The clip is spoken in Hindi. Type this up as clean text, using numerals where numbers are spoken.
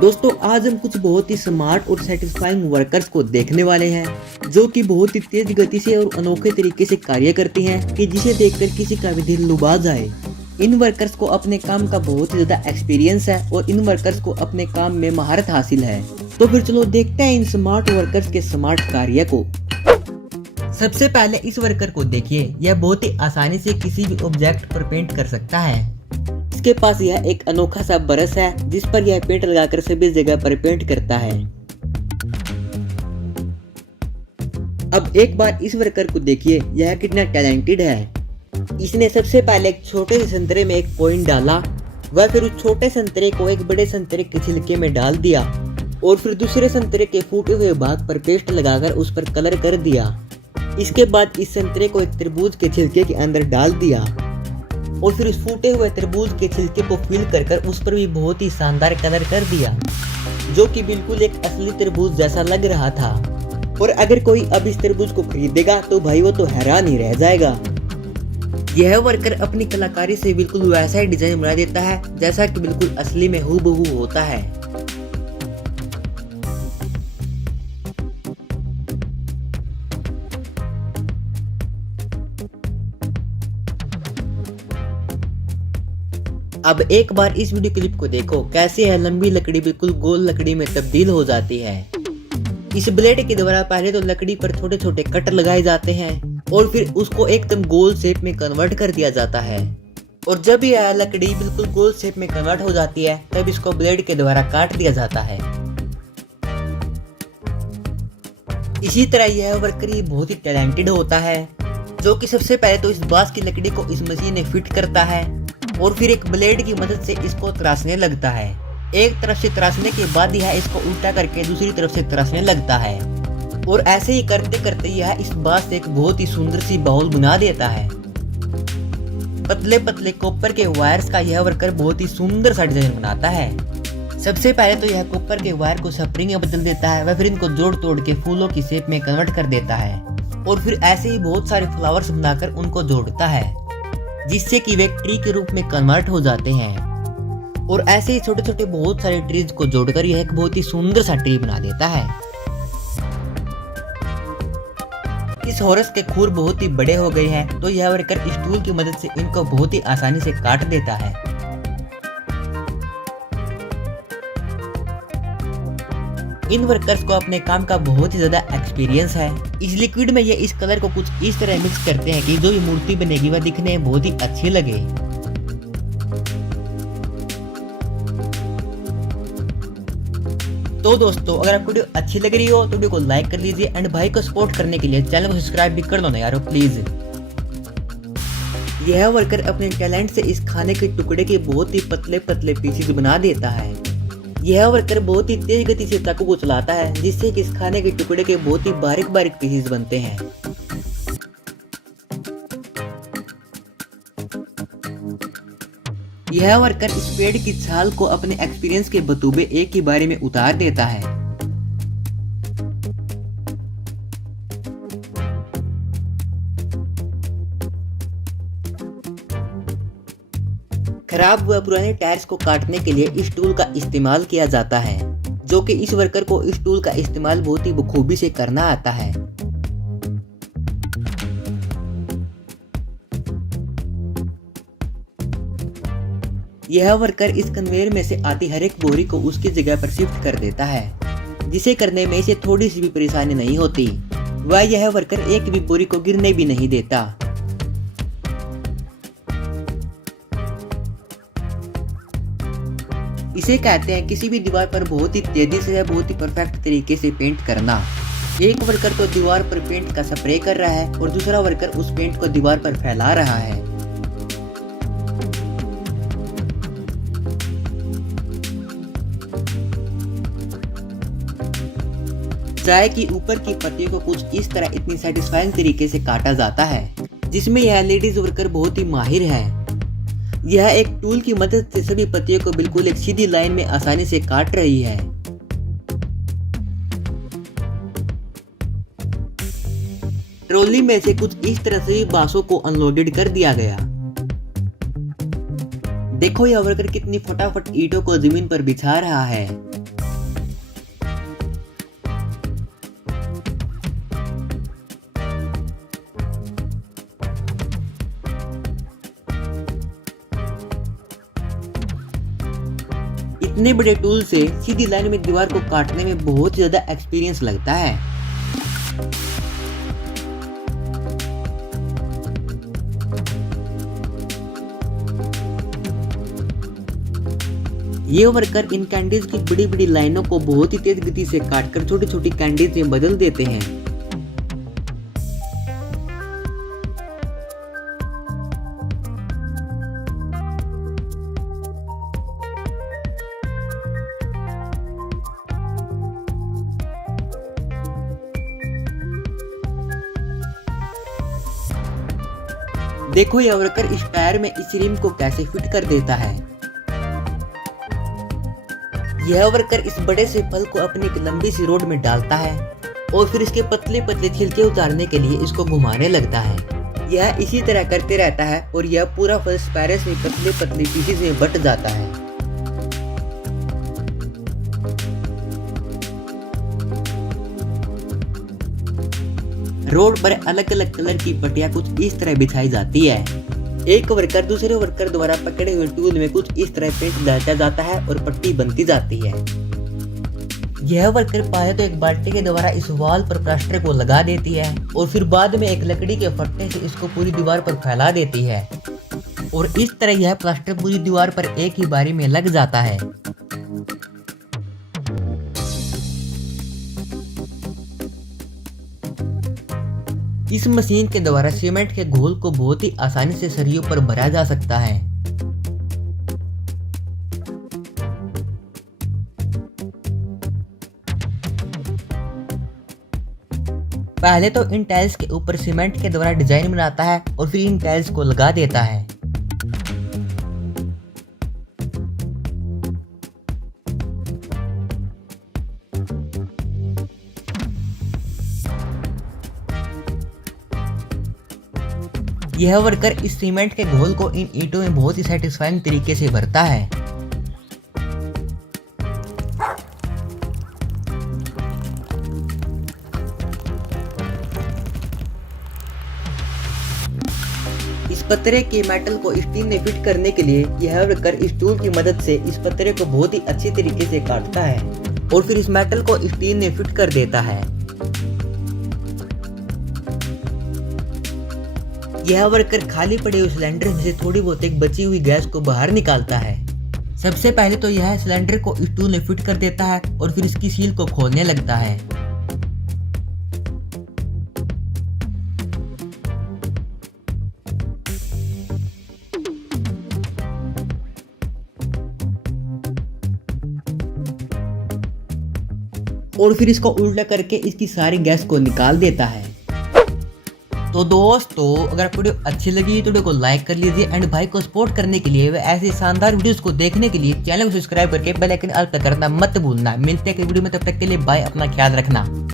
दोस्तों आज हम कुछ बहुत ही स्मार्ट और सेटिस्फाइंग वर्कर्स को देखने वाले हैं जो कि बहुत ही तेज गति से और अनोखे तरीके से कार्य करती हैं कि जिसे देखकर किसी का भी दिल लुभा जाए। इन वर्कर्स को अपने काम का बहुत ही ज्यादा एक्सपीरियंस है और इन वर्कर्स को अपने काम में महारत हासिल है। तो फिर चलो देखते हैं इन स्मार्ट वर्कर्स के स्मार्ट कार्य को। सबसे पहले इस वर्कर को देखिए, यह बहुत ही आसानी से किसी भी ऑब्जेक्ट पर पेंट कर सकता है। इसके पास यह एक अनोखा सा ब्रश है जिस पर यह पेंट लगाकर सभी जगह पर पेंट करता है। अब एक बार इस वर्कर को देखिए, यह कितना टैलेंटेड है। इसने सबसे पहले एक छोटे से संतरे में एक पॉइंट डाला, वह फिर उस छोटे संतरे को एक बड़े संतरे के छिलके में डाल दिया और फिर दूसरे संतरे के फूटे हुए भाग पर पेस्ट लगाकर उस पर कलर कर दिया। इसके बाद इस संतरे को एक तरबूज के छिलके के अंदर डाल दिया और फिर उस फूटे हुए तरबूज के छिलके को फिल कर उस पर भी बहुत ही शानदार कलर कर दिया, जो कि बिल्कुल एक असली तरबूज जैसा लग रहा था। और अगर कोई अब इस तरबूज को खरीदेगा तो भाई वो तो हैरान ही रह जाएगा। यह वर्कर अपनी कलाकारी से बिल्कुल वैसा ही डिजाइन बना देता है जैसा कि बिल्कुल असली में हूबहू होता है। अब एक बार इस वीडियो क्लिप को देखो, कैसे है लंबी लकड़ी बिल्कुल गोल लकड़ी में तब्दील हो जाती है। इस ब्लेड के द्वारा पहले तो लकड़ी पर छोटे छोटे कट लगाए जाते हैं और फिर उसको एकदम गोल शेप में कन्वर्ट कर दिया जाता है। और जब यह लकड़ी बिल्कुल गोल शेप में कन्वर्ट हो जाती है तब इसको ब्लेड के द्वारा काट दिया जाता है। इसी तरह यह वर्कर बहुत ही टैलेंटेड होता है, जो कि सबसे पहले तो इस बांस की लकड़ी को इस मशीन में फिट करता है और फिर एक ब्लेड की मदद से इसको तराशने लगता है। एक तरफ से तराशने के बाद यह इसको उल्टा करके दूसरी तरफ से तराशने लगता है और ऐसे ही करते करते यह इस बांस से एक बहुत ही सुंदर सी बाउल बना देता है। पतले पतले कॉपर के वायर्स का यह वर्कर बहुत ही सुंदर सा डिजाइन बनाता है। सबसे पहले तो यह कॉपर के वायर को स्प्रिंग में बदल देता है, वह फिर इनको जोड़ तोड़ के फूलों की शेप में कन्वर्ट कर देता है और फिर ऐसे ही बहुत सारे फ्लावर्स बनाकर उनको जोड़ता है जिससे कि वे ट्री के रूप में कन्वर्ट हो जाते हैं। और ऐसे ही छोटे छोटे बहुत सारे ट्रीज को जोड़कर यह एक बहुत ही सुंदर सा ट्री बना देता है। इस हॉर्स के खुर बहुत ही बड़े हो गए हैं तो यह वर्कर इस टूल की मदद से इनको बहुत ही आसानी से काट देता है। इन वर्कर्स को अपने काम का बहुत ही ज्यादा एक्सपीरियंस है। इस लिक्विड में ये इस कलर को कुछ इस तरह मिक्स करते हैं कि जो ये मूर्ति बनेगी वह दिखने में बहुत ही अच्छी लगे। तो दोस्तों अगर आपको वीडियो अच्छी लग रही हो तो वीडियो को लाइक कर लीजिए एंड भाई को सपोर्ट करने के लिए चैनल को सब्सक्राइब भी कर लो ना यारो प्लीज। यह वर्कर अपने टैलेंट से इस खाने के टुकड़े के बहुत ही पतले पतले पीसेस बना देता है। यह वर्कर बहुत ही तेज गति से चाकू को चलाता है जिससे कि इस खाने के टुकड़े के बहुत ही बारीक बारीक पीसेस बनते हैं। यह वर्कर इस पेड़ की छाल को अपने एक्सपीरियंस के बतूबे एक ही बारे में उतार देता है। खराब व पुराने टायर्स को काटने के लिए इस टूल का इस्तेमाल किया जाता है, जो कि इस वर्कर को इस टूल का इस्तेमाल बहुत ही बखूबी से करना आता है। यह वर्कर इस कन्वेयर में से आती हर एक बोरी को उसकी जगह पर शिफ्ट कर देता है, जिसे करने में इसे थोड़ी सी भी परेशानी नहीं होती। वह यह वर्कर एक भी बोरी को गिरने भी नहीं देता। इसे कहते हैं किसी भी दीवार पर बहुत ही तेजी से या बहुत ही परफेक्ट तरीके से पेंट करना। एक वर्कर तो दीवार पर पेंट का स्प्रे कर रहा है और दूसरा वर्कर उस पेंट को दीवार पर फैला रहा है। चाय की ऊपर की पत्तियों को कुछ इस तरह इतनी सेटिस्फाइंग तरीके से काटा जाता है जिसमें यह लेडीज वर्कर बहुत ही माहिर है। यह एक टूल की मदद से सभी पत्तियों को बिल्कुल एक सीधी लाइन में आसानी से काट रही है। ट्रॉली में से कुछ इस तरह से बांसों को अनलोडेड कर दिया गया। देखो यह वर्कर कितनी फटाफट ईंटों को जमीन पर बिछा रहा है। इतने बड़े टूल से सीधी लाइन में दीवार को काटने में बहुत ज्यादा एक्सपीरियंस लगता है। ये वर्कर इन कैंडीज की बड़ी बड़ी लाइनों को बहुत ही तेज गति से काटकर छोटी छोटी कैंडीज में बदल देते हैं। देखो यह वर्कर इस टायर में इस रिम को कैसे फिट कर देता है। यह वर्कर इस बड़े से फल को अपनी एक लंबी सी रोड में डालता है और फिर इसके पतले पतले छिलके उतारने के लिए इसको घुमाने लगता है। यह इसी तरह करते रहता है और यह पूरा फल स्पाइरस में पतले पतले पीसेस में बट जाता है। रोड पर अलग अलग कलर की पट्टियां कुछ इस तरह बिछाई जाती है। एक वर्कर दूसरे वर्कर द्वारा पकड़े हुए टूल में कुछ इस तरह पेंट डालता जाता है और पट्टी बनती जाती है। यह वर्कर पहले तो एक बाल्टी के द्वारा इस वॉल पर प्लास्टर को लगा देती है और फिर बाद में एक लकड़ी के फट्टे से इसको पूरी दीवार पर फैला देती है और इस तरह यह प्लास्टर पूरी दीवार पर एक ही बारी में लग जाता है। इस मशीन के द्वारा सीमेंट के घोल को बहुत ही आसानी से सरियों पर भरा जा सकता है। पहले तो इन टाइल्स के ऊपर सीमेंट के द्वारा डिजाइन बनाता है और फिर इन टाइल्स को लगा देता है। यह वर्कर इस सीमेंट के घोल को इन ईंटों में बहुत ही सेटिस्फाइंग तरीके से भरता है। इस पत्रे के मेटल को स्टील में फिट करने के लिए यह वर्कर इस टूल की मदद से इस पत्रे को बहुत ही अच्छी तरीके से काटता है और फिर इस मेटल को स्टील में फिट कर देता है। यह वर्कर खाली पड़े हुए सिलेंडर में से थोड़ी बहुत एक बची हुई गैस को बाहर निकालता है। सबसे पहले तो यह सिलेंडर को इस टूल में फिट कर देता है और फिर इसकी सील को खोलने लगता है। और फिर इसको उल्टा करके इसकी सारी गैस को निकाल देता है। तो दोस्तों अगर आपको वीडियो अच्छी लगी तो वीडियो को लाइक कर लीजिए एंड भाई को सपोर्ट करने के लिए व ऐसे शानदार वीडियोस को देखने के लिए चैनल को सब्सक्राइब करके बेल आइकन ऑल पर करना मत भूलना। मिलते हैं वीडियो में, तब तक के लिए बाय, अपना ख्याल रखना।